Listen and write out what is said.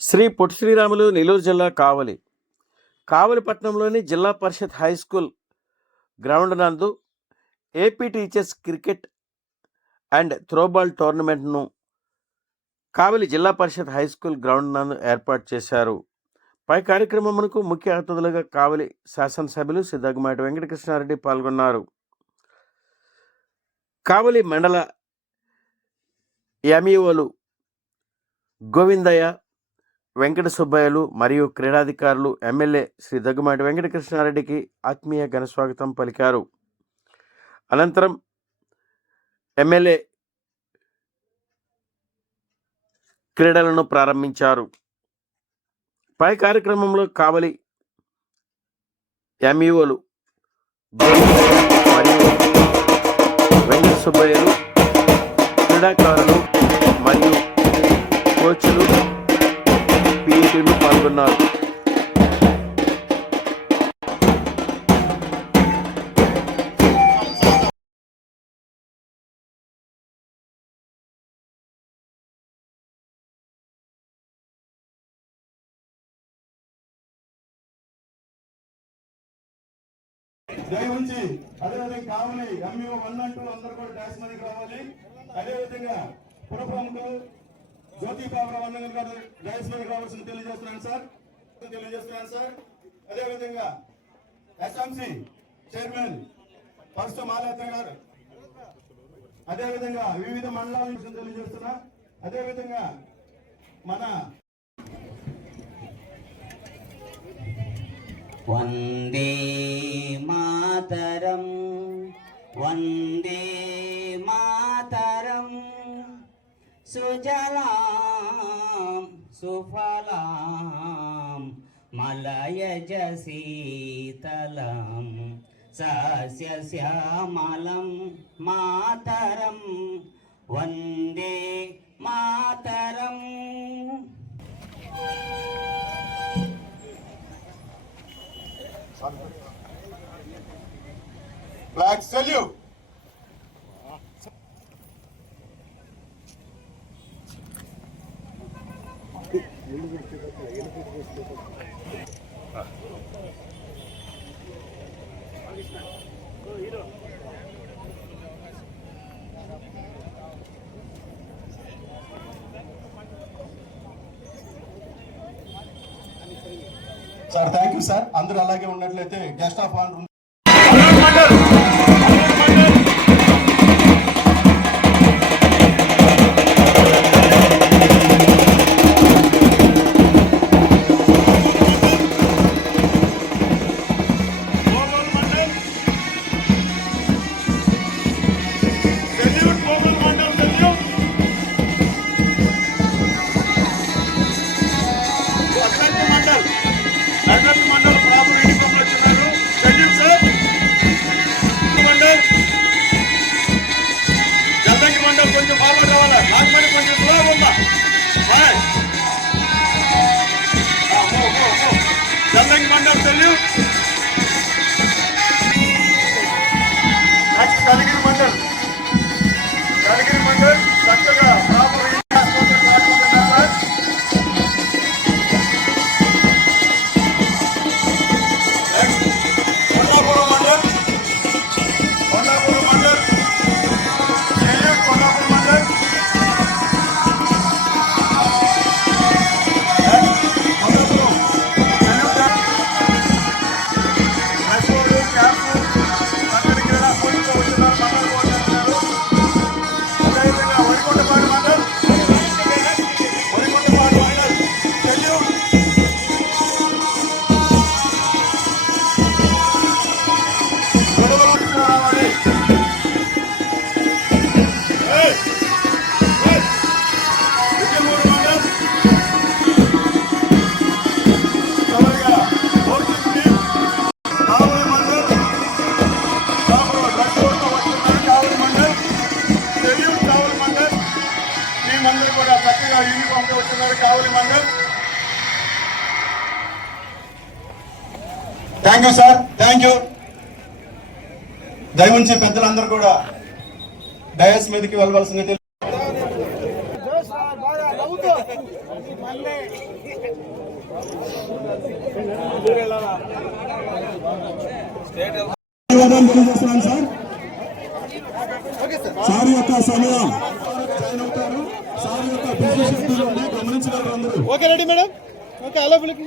శ్రీ పొట్టి శ్రీరాములు నెల్లూరు జిల్లా కావలి పట్టణంలోని Zilla Parishad high school ground నందు AP teachers cricket and throwball టోర్నమెంట్ను Kavali Zilla Parishad high school ground నందు ఏర్పాటు చేశారు. పై కార్యక్రమమునకు ముఖ్య అతిథులుగా కావలి శాసనసభ్యులు శ్రీ దగ్గుమాటి వెంకటకృష్ణారెడ్డి పాల్గొన్నారు. కావలి మండల ఎంఈఓలు గోవిందయ్య, వెంకట సుబ్బయ్యలు మరియు క్రీడాధికారులు ఎమ్మెల్యే శ్రీ దగ్గుమాటి వెంకటకృష్ణారెడ్డికి ఆత్మీయ ఘనస్వాగతం పలికారు. అనంతరం ఎమ్మెల్యే క్రీడలను ప్రారంభించారు. పై కార్యక్రమంలో కావలి ఎంఈఓలు గోవిందయ్య మరియు వెంకట సుబ్బయ్యలు, క్రీడాకారులు మరియు కోచ్లు, పీఈటీలు పాల్గొన్నారు. దయవుంచి అదేవిధంగా కావాలి ఎంఈఓ 1 and 2 అందరూ కూడా డాష్ మీదకి రావాలి. అదేవిధంగా పుర ప్రముఖులు జ్యోతి బాబురావు అన్న గారు డాష్ మీదకి రావాల్సిన తెలియజేస్తున్నాను సార్. అదేవిధంగా ఎస్ఎంసి చైర్మన్ పరసు మాలేత్ర గారు, అదేవిధంగా వివిధ మండలాల నుంచి తెలియజేస్తున్నా. అదేవిధంగా మన వందే మాతరం వందే మాతరం సుజలాం సుఫలాం మలయజ శీతలం సస్యశ్యామలం మాతరం వందే మాతరం. Flag salute. Sir thank you sir. అందరూ అలాగే ఉన్నట్లయితే guest of honour Kaligiri mandal చక్కగా కూడా చక్కగా యూనిఫామ్ తో వచ్చినారు Kavali mandal. Thank you sir, thank you. దయవుంచి పెద్దలందరూ కూడా డయాస్ మీదకి వెళ్ళవలసింది. ధన్యవాదాలు తెలియజేస్తున్నాను సార్. సార్ యొక్క సమయం జాయిన్ అవుతారు. సార్ యొక్క బిజీ షెడ్యూల్ ఉంది, గమనించగలరు అందరూ. Okay ready madam. ఓకే అలా పిలికి